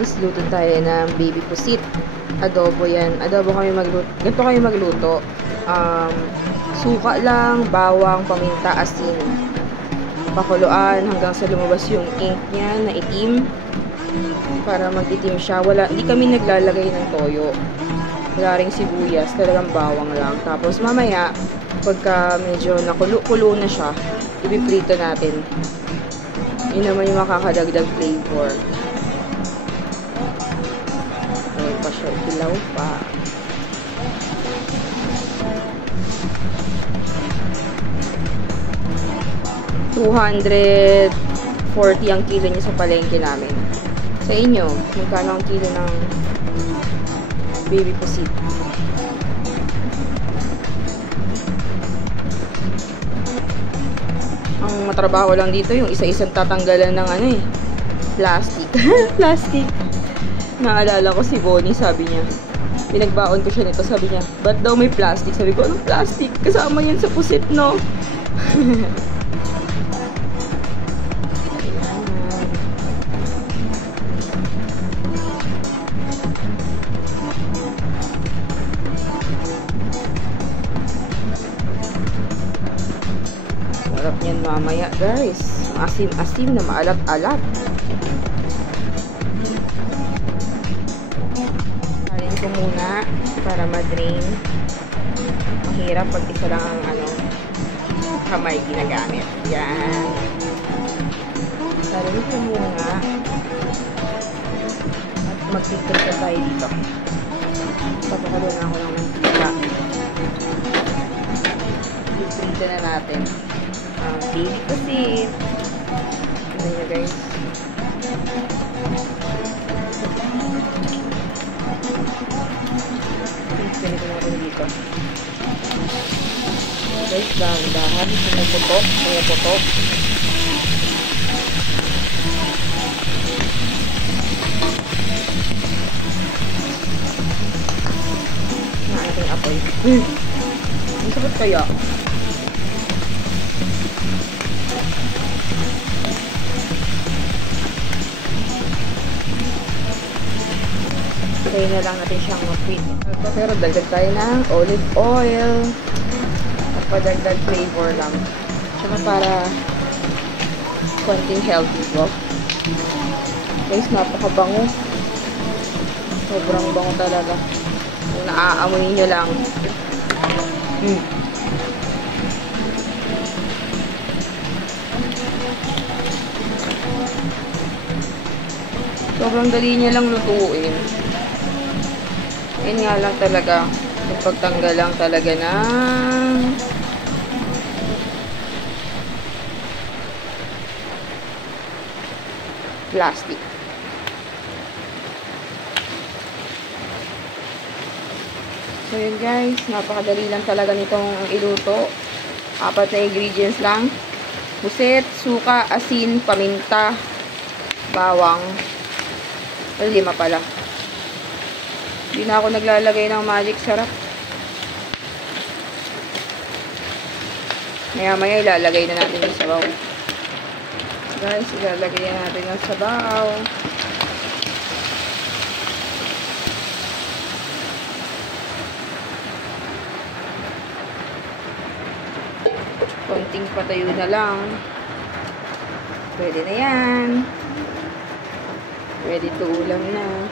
guys, luto tayo ng baby pusit. Adobo yan. Adobo kami magluto. Ganito kami magluto. Suka lang, bawang, paminta, asin. Pakuluan hanggang sa lumabas yung ink niya na itim. Para mag-itim siya. Hindi kami naglalagay ng toyo. Wala ring sibuyas. Talagang bawang lang. Tapos mamaya, pagka medyo nakulo-kulo na siya, ipiprito natin. Yun naman yung makakadagdag flavor. Ayun pa siya, dilaw pa. $240 ang kilo niya sa palengke namin. Sa inyo, magkano ang kilo ng baby pusit? Ang matrabaho lang dito, yung isa-isang tatanggalan ng plastic. Plastic. Naalala ko si Bonnie, sabi niya. Pinagbaon ko siya nito, sabi niya, ba't daw may plastic? Sabi ko, anong plastic? Kasama yan sa pusit, no? Sarap niyan mamaya, guys. Asim-asim na maalat-alat. Kain ko muna para ma-drain. Mahirap pag isa lang ang kamay ginagamit. Yan. Kain ko muna. At magtitrika tayo dito. Papakulo na ako ng mantika. Titrika na natin. Baby pusit. Ano nyo, guys? Ganito natin dito. Guys, dahan-dahan. Pumuputok. Ang ating apoy. Ang sabat kaya? Kaya na lang natin siyang ma-fit. Pero dagdag tayo ng olive oil. At padagdag flavor lang. Tsaka para konting healthy po. Guys, napakabango. Sobrang bango talaga. Kung naaamoy nyo lang. Sobrang dali niya lang lutuin. Yun nga lang talaga, yung pagtanggal lang talaga ng plastic. So yun guys, napakadali lang talaga nitong iluto. 4 na ingredients lang. Pusit, suka, asin, paminta, bawang. 5 pala. Hindi na ako naglalagay ng magic sarap. Maya-maya ilalagay na natin yung sabaw. Guys, ilalagay na natin yung sabaw. Konting patayo na lang. Pwede na yan. Ready to ulam na.